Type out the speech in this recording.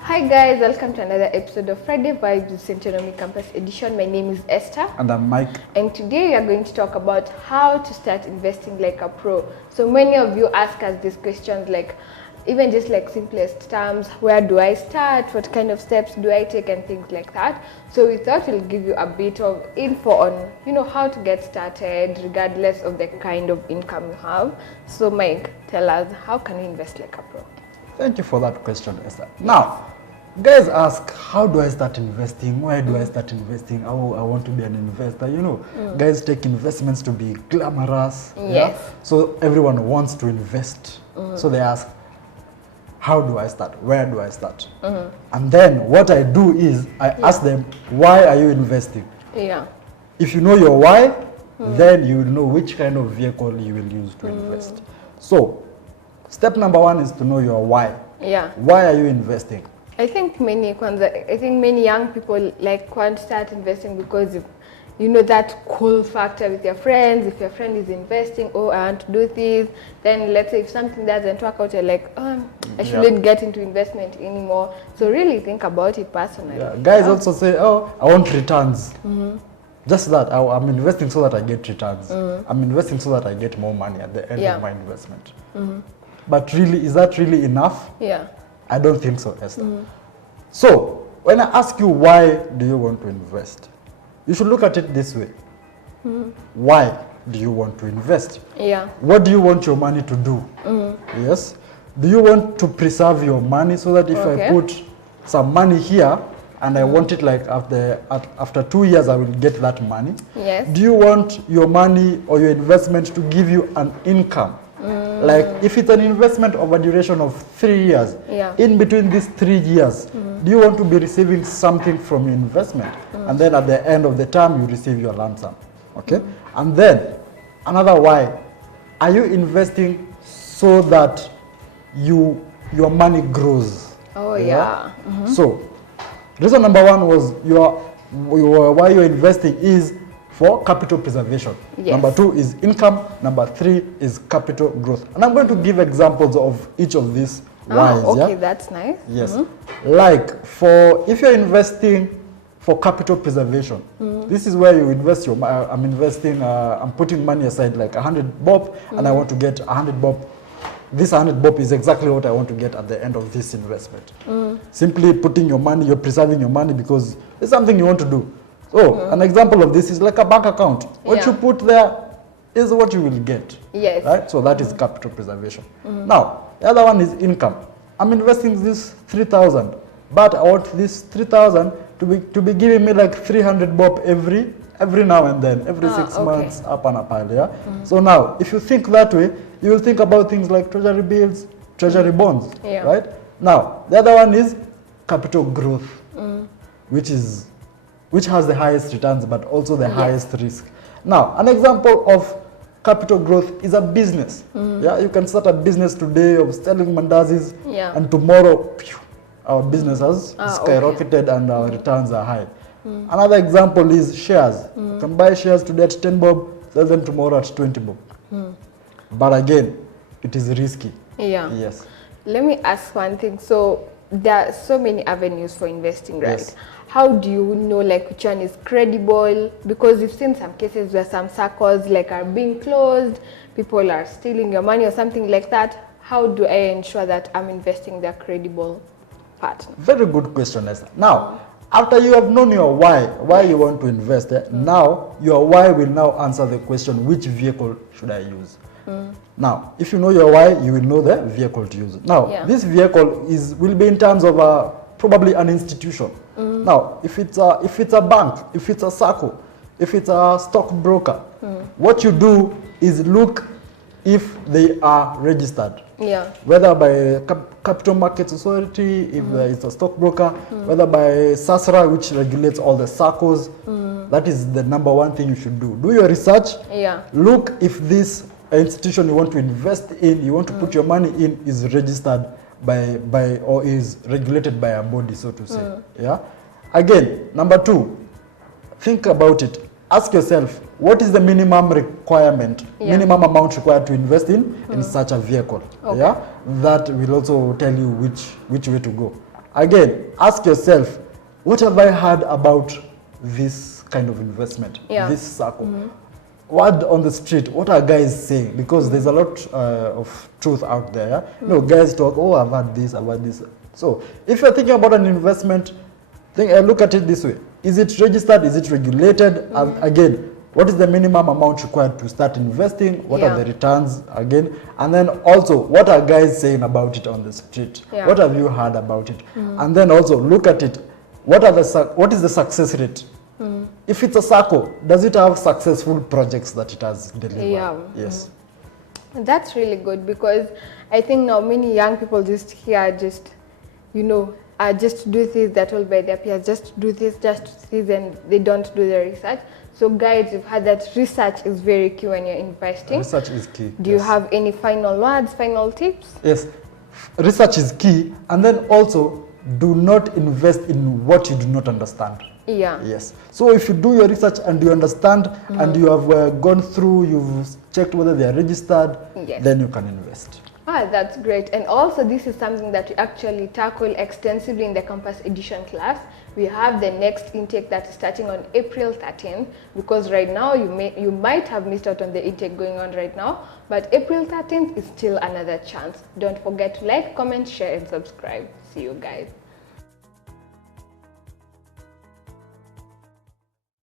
Hi guys, welcome to another episode of Friday Vibes with Centonomy Campus Edition. My name is Esther. And I'm Mike. And today we are going to talk about how to start investing like a pro. So many of you ask us these questions, like even just like simplest terms, where do I start, what kind of steps do I take, and things like that. So we thought we'll give you a bit of info on, how to get started regardless of the kind of income you have. So Mike, tell us, how can we invest like a pro? Thank you for that question, Esther. Now, guys ask, how do I start investing? Why do I start investing? Oh, I want to be an investor. Guys take investments to be glamorous. Yes. Yeah? So everyone wants to invest. So they ask, how do I start? Where do I start? And then what I do is I ask them, why are you investing? Yeah. If you know your why, then you will know which kind of vehicle you will use to invest. So step number one is to know your why. Yeah. Why are you investing? I think many young people want to start investing because that cool factor with your friends. If your friend is investing, oh, I want to do this, then let's say if something doesn't work out, you're like, oh, I shouldn't get into investment anymore. So really think about it personally. Yeah. Guys also say, oh, I want returns. Just that, I'm investing so that I get returns. I'm investing so that I get more money at the end of my investment. But really, is that really enough? Yeah. I don't think so, Esther. So, when I ask you why do you want to invest, you should look at it this way. Why do you want to invest? Yeah. What do you want your money to do? Yes. Do you want to preserve your money so that if I put some money here and I want it like after 2 years I will get that money? Yes. Do you want your money or your investment to give you an income? Like if it's an investment of a duration of 3 years, in between these 3 years, do you want to be receiving something from your investment? And then at the end of the term, you receive your lump sum. Okay? And then another why, are you investing so that your money grows? Oh, yeah. So reason number one was why you're investing is for capital preservation. Yes. Number two is income. Number three is capital growth. And I'm going to give examples of each of these whys. Okay, that's nice. Yes. Like if you're investing for capital preservation, this is where you invest your I'm putting money aside like 100 bob and I want to get 100 bob. This 100 bob is exactly what I want to get at the end of this investment. Simply putting your money, you're preserving your money because it's something you want to do. So, an example of this is like a bank account. What you put there is what you will get. Yes. Right? So that is capital preservation. Now, the other one is income. I'm investing this 3,000, but I want this 3,000 to be giving me like 300 bob every now and then, every 6 months, up and up, yeah? So now, if you think that way, you will think about things like treasury bills, treasury bonds, right? Now, the other one is capital growth, which has the highest returns but also the highest risk. Now, an example of capital growth is a business. Yeah, you can start a business today of selling mandazis, and tomorrow, our business has skyrocketed and our returns are high. Another example is shares. You can buy shares today at 10 bob, sell them tomorrow at 20 bob. But again, it is risky. Yeah. Yes. Let me ask one thing. So there are so many avenues for investing, right? Yes. How do you know which one is credible? Because we've seen some cases where some circles are being closed, people are stealing your money or something like that. How do I ensure that I'm investing the credible partner? Very good question, Esther. Now, after you have known your why you want to invest, now your why will now answer the question, which vehicle should I use? Now, if you know your why, you will know the vehicle to use. Now, this vehicle will be in terms of probably an institution. Now, if it's a bank, if it's a circle, if it's a stockbroker, what you do is look if they are registered. Yeah. Whether by Capital Markets Authority, if it's a stockbroker, whether by SASRA, which regulates all the circles. That is the number one thing you should do. Do your research. Yeah. Look if this institution you want to invest in, you want to put your money in, is registered by or is regulated by a body, so to say. Yeah. Again, number two, think about it. Ask yourself, what is the minimum requirement, minimum amount required to invest in such a vehicle? Yeah, that will also tell you which way to go. again, ask yourself, what have I heard about this kind of investment, this circle? Word on the street, what are guys saying? Because there's a lot of truth out there. You know, guys talk, oh, I've had this, I've had this. So if you're thinking about an investment, look at it this way. Is it registered? Is it regulated? And again, what is the minimum amount required to start investing? What are the returns again? And then also, what are guys saying about it on the street? What have you heard about it? And then also look at it. What is the success rate? If it's a circle, does it have successful projects that it has delivered? Yes. That's really good, because I think now many young people just here just, you know, just do things that will by their peers, just do this, and they don't do the research. So guys, you've heard that research is very key when you're investing. Research is key. Do you have any final words, final tips? Yes, research is key, and then also do not invest in what you do not understand. Yes. So if you do your research and you understand and you have gone through, you've checked whether they are registered, then you can invest. That's great. And also this is something that we actually tackle extensively in the campus edition class. We have the next intake that is starting on April 13th, because right now you might have missed out on the intake going on right now, but April 13th is still another chance. Don't forget to like, comment, share, and subscribe. See you guys.